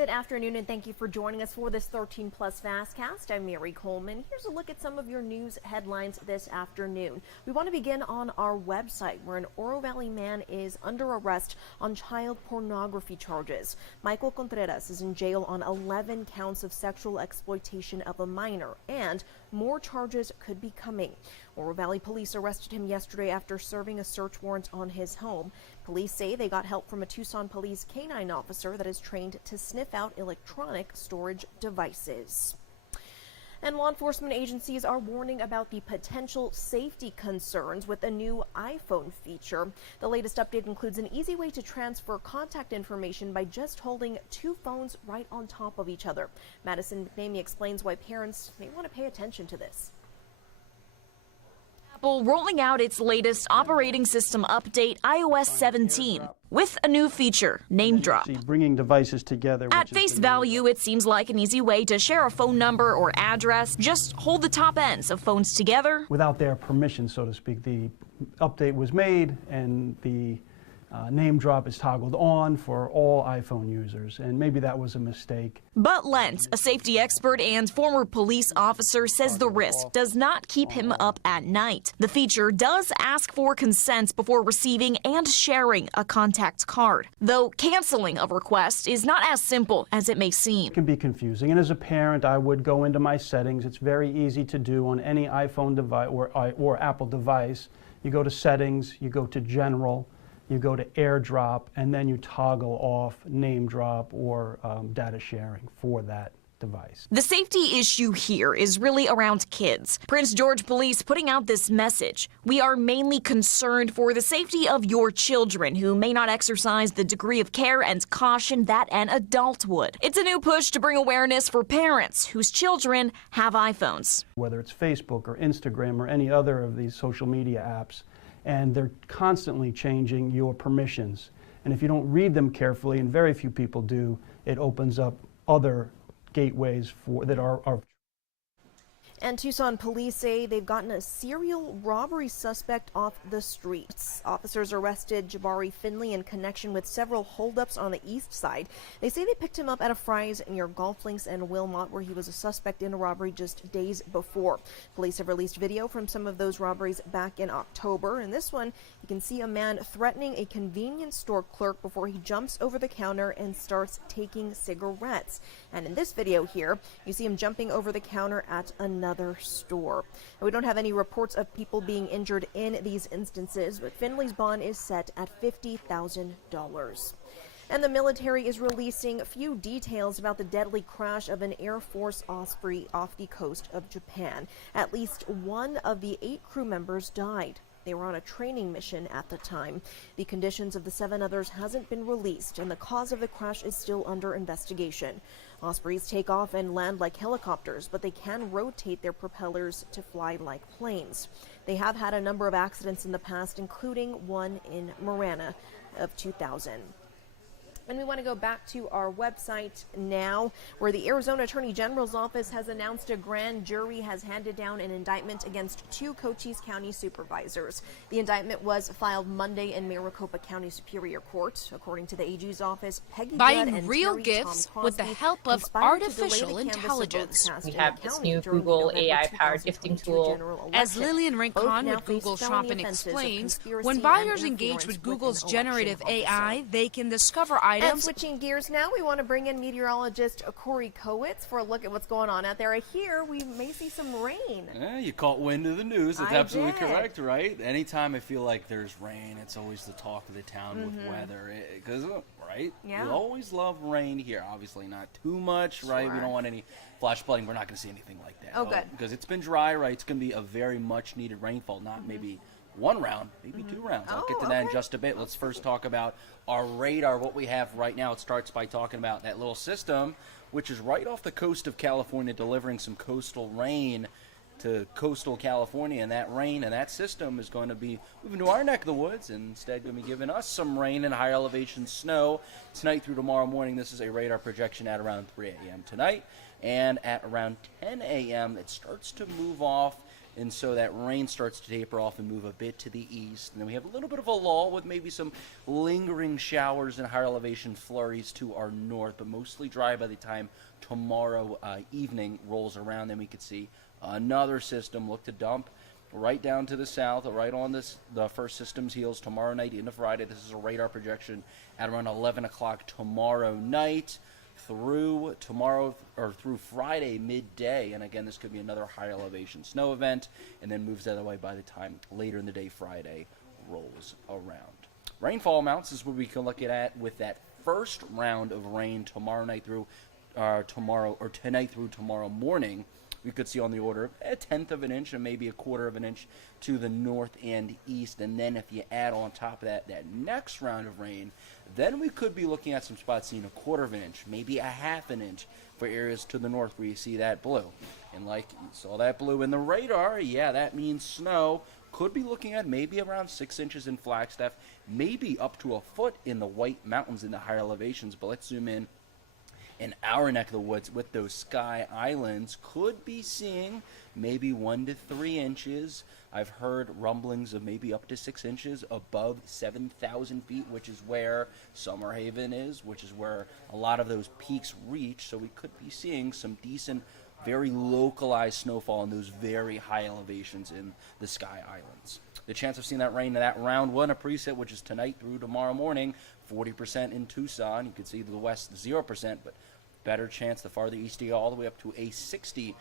Good afternoon, and thank you for joining us for this 13 Plus FastCast. I'm Mary Coleman. Here's a look at some of your news headlines this afternoon. We want to begin on our website, where an Oro Valley man is under arrest on child pornography charges. Michael Contreras is in jail on 11 counts of sexual exploitation of a minor, and more charges could be coming. Oro Valley police arrested him yesterday after serving a search warrant on his home. Police say they got help from a Tucson police canine officer that is trained to sniff out electronic storage devices. And law enforcement agencies are warning about the potential safety concerns with a new iPhone feature. The latest update includes an easy way to transfer contact information by just holding two phones right on top of each other. Madison McNamee explains why parents may want to pay attention to this. Apple rolling out its latest operating system update, iOS 17, with a new feature, Name Drop. Bringing devices together. At face value, it seems like an easy way to share a phone number or address. Just hold the top ends of phones together. Without their permission, so to speak, the update was made and the name drop is toggled on for all iPhone users, and maybe that was a mistake. But Lentz, a safety expert and former police officer, says the risk does not keep him up at night. The feature does ask for consent before receiving and sharing a contact card, though canceling a request is not as simple as it may seem. It can be confusing, and as a parent, I would go into my settings. It's very easy to do on any iPhone device or Apple device. You go to Settings, you go to General, you go to AirDrop, and then you toggle off name drop or data sharing for that device. The safety issue here is really around kids. Prince George Police putting out this message. We are mainly concerned for the safety of your children who may not exercise the degree of care and caution that an adult would. It's a new push to bring awareness for parents whose children have iPhones. Whether it's Facebook or Instagram or any other of these social media apps, and they're constantly changing your permissions. And if you don't read them carefully, and very few people do, it opens up other gateways that are And Tucson police say they've gotten a serial robbery suspect off the streets. Officers arrested Jabari Finley in connection with several holdups on the east side. They say they picked him up at a Fry's near Golf Links and Wilmot, where he was a suspect in a robbery just days before. Police have released video from some of those robberies back in October. In this one, you can see a man threatening a convenience store clerk before he jumps over the counter and starts taking cigarettes. And in this video here, you see him jumping over the counter at another store. And we don't have any reports of people being injured in these instances, but Finley's bond is set at $50,000. And the military is releasing few details about the deadly crash of an Air Force Osprey off the coast of Japan. At least one of the 8 crew members died. They were on a training mission at the time. The conditions of the 7 others hasn't been released, and the cause of the crash is still under investigation. Ospreys take off and land like helicopters, but they can rotate their propellers to fly like planes. They have had a number of accidents in the past, including one in Marana of 2000. And we want to go back to our website now, where the Arizona Attorney General's office has announced a grand jury has handed down an indictment against 2 Cochise County supervisors. The indictment was filed Monday in Maricopa County Superior Court. According to the AG's office, Peggy buying and real Terry gifts Tom with the Cosby help of conspired to artificial delay the canvass of intelligence. votes cast We in have the this county new during the Google November AI-powered 2022 gifting tool. general As election. Lillian Both Rincon now with face Google felony Shopping offenses of explains, conspiracy when and buyers influence engage with with an Google's election generative officer. AI, they can discover And items. switching gears now, we want to bring in meteorologist Corey Kowitz for a look at what's going on out there. I hear we may see some rain. Yeah, you caught wind of the news. That's I absolutely did. correct, right? Anytime I feel like there's rain, it's always the talk of the town with weather. Because, right? Yeah. We always love rain here. Obviously not too much, right? We Sure. don't want any flash flooding. We're not going to see anything like that. Oh, good. Because it's been dry, right? It's going to be a very much needed rainfall, not maybe one round, maybe 2 rounds. I'll get to that in okay. just a bit. Let's first talk about our radar, what we have right now. It starts by talking about that little system, which is right off the coast of California, delivering some coastal rain to coastal California, and that rain and that system is going to be moving to our neck of the woods and instead going to be giving us some rain and higher elevation snow tonight through tomorrow morning. This is a radar projection at around 3 a.m. tonight, and at around 10 a.m. it starts to move off and so that rain starts to taper off and move a bit to the east. And then we have a little bit of a lull with maybe some lingering showers and higher elevation flurries to our north, but mostly dry by the time tomorrow evening rolls around. Then we could see another system look to dump right down to the south, right on the first system's heels tomorrow night into Friday. This is a radar projection at around 11 o'clock tomorrow night through tomorrow or through Friday midday. And again, this could be another high elevation snow event, and then moves the other way by the time later in the day Friday rolls around. Rainfall amounts is what we can look at with that first round of rain tomorrow night through tonight through tomorrow morning. We could see on the order of a tenth of an inch and maybe a quarter of an inch to the north and east. And then if you add on top of that next round of rain, then we could be looking at some spots seeing a quarter of an inch, maybe a half an inch for areas to the north where you see that blue. And like you saw that blue in the radar, yeah, that means snow. Could be looking at maybe around 6 inches in Flagstaff, maybe up to a foot in the White Mountains in the higher elevations. But let's zoom in our neck of the woods with those Sky Islands. Could be seeing maybe 1 to 3 inches. I've heard rumblings of maybe up to 6 inches above 7,000 feet, which is where Summer Haven is, which is where a lot of those peaks reach. So we could be seeing some decent, very localized snowfall in those very high elevations in the Sky Islands. The chance of seeing that rain in that round one, a preset, which is tonight through tomorrow morning, 40% in Tucson. You can see to the west 0%, but better chance the farther east you go, all the way up to a 60%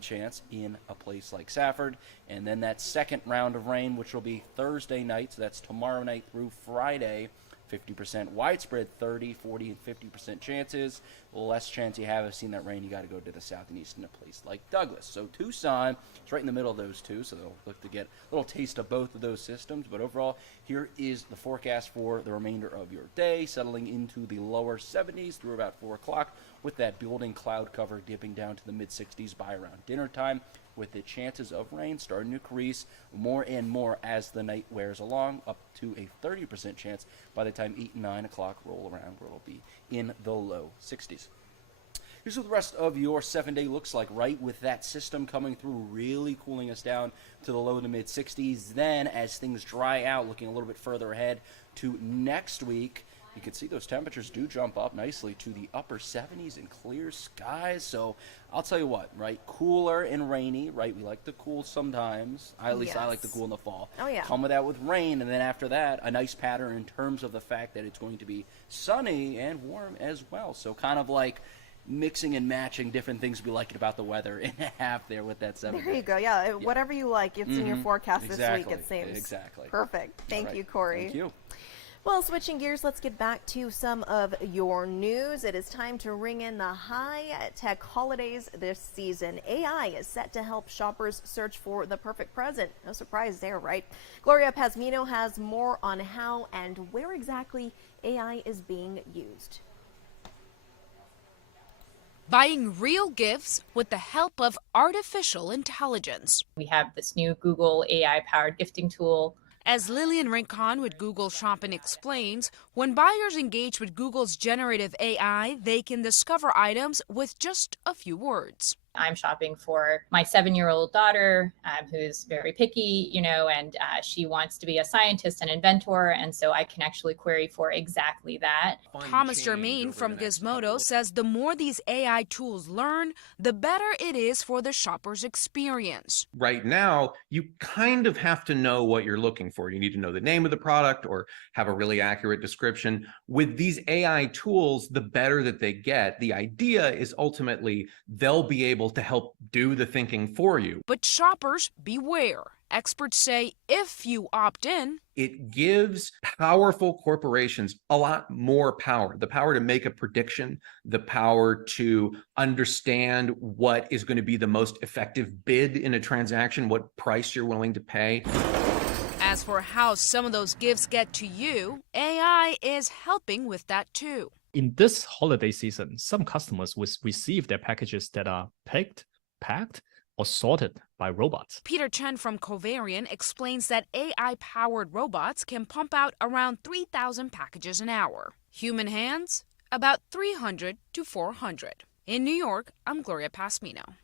chance in a place like Safford. And then that second round of rain, which will be Thursday night, so that's tomorrow night through Friday, 50% widespread, 30, 40, and 50% chances. The less chance you have of seeing that rain, you got to go to the south and east in a place like Douglas. So Tucson is right in the middle of those two, so they'll look to get a little taste of both of those systems. But overall, here is the forecast for the remainder of your day, settling into the lower 70s through about 4 o'clock, with that building cloud cover dipping down to the mid-60s by around dinner time, with the chances of rain starting to increase more and more as the night wears along, up to a 30% chance by the time 8 and 9 o'clock roll around, where it'll be in the low 60s. Here's what the rest of your 7-day looks like, right, with that system coming through, really cooling us down to the low to mid 60s. Then, as things dry out, looking a little bit further ahead to next week, you can see those temperatures do jump up nicely to the upper 70s and clear skies. So I'll tell you what, right? Cooler and rainy, right? We like to cool sometimes. At least I like to cool in the fall. Oh, yeah. Come with that with rain, and then after that, a nice pattern in terms of the fact that it's going to be sunny and warm as well. So kind of like mixing and matching different things we like about the weather in half there with that 7 day. There you go. Yeah, whatever you like, it's in your forecast this week, it seems. Exactly. Perfect. Thank you, Corey. Thank you. Well, switching gears, let's get back to some of your news. It is time to ring in the high-tech holidays this season. AI is set to help shoppers search for the perfect present. No surprise there, right? Gloria Pasmino has more on how and where exactly AI is being used. Buying real gifts with the help of artificial intelligence. We have this new Google AI-powered gifting tool. As Lillian Rincon with Google Shopping explains, when buyers engage with Google's generative AI, they can discover items with just a few words. I'm shopping for my 7-year-old daughter, who's very picky, and she wants to be a scientist and inventor. And so I can actually query for exactly that. Thomas Germain from Gizmodo says the more these AI tools learn, the better it is for the shopper's experience. Right now, you kind of have to know what you're looking for. You need to know the name of the product or have a really accurate description. With these AI tools, the better that they get, the idea is ultimately they'll be able to help do the thinking for you. But shoppers, beware. Experts say if you opt in, it gives powerful corporations a lot more power, the power to make a prediction, the power to understand what is going to be the most effective bid in a transaction, what price you're willing to pay. As for how some of those gifts get to you, AI is helping with that too. In this holiday season, some customers will receive their packages that are picked, packed, or sorted by robots. Peter Chen from Covariant explains that AI-powered robots can pump out around 3,000 packages an hour. Human hands, about 300 to 400. In New York, I'm Gloria Pasmino.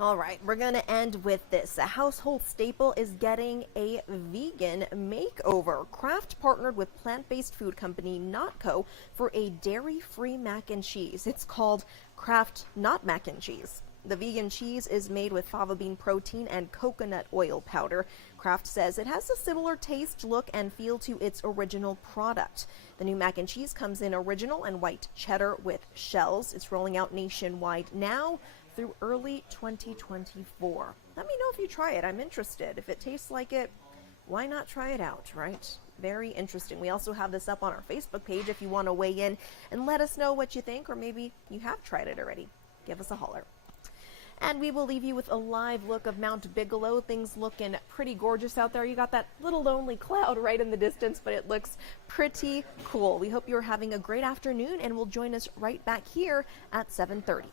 All right, we're going to end with this. A household staple is getting a vegan makeover. Kraft partnered with plant-based food company Notco for a dairy-free mac and cheese. It's called Kraft Not Mac and Cheese. The vegan cheese is made with fava bean protein and coconut oil powder. Kraft says it has a similar taste, look, and feel to its original product. The new mac and cheese comes in original and white cheddar with shells. It's rolling out nationwide now through early 2024. Let me know if you try it. I'm interested. If it tastes like it, why not try it out, right? Very interesting. We also have this up on our Facebook page if you want to weigh in and let us know what you think, or maybe you have tried it already. Give us a holler. And we will leave you with a live look of Mount Bigelow. Things looking pretty gorgeous out there. You got that little lonely cloud right in the distance, but it looks pretty cool. We hope you're having a great afternoon, and we'll join us right back here at 7:30.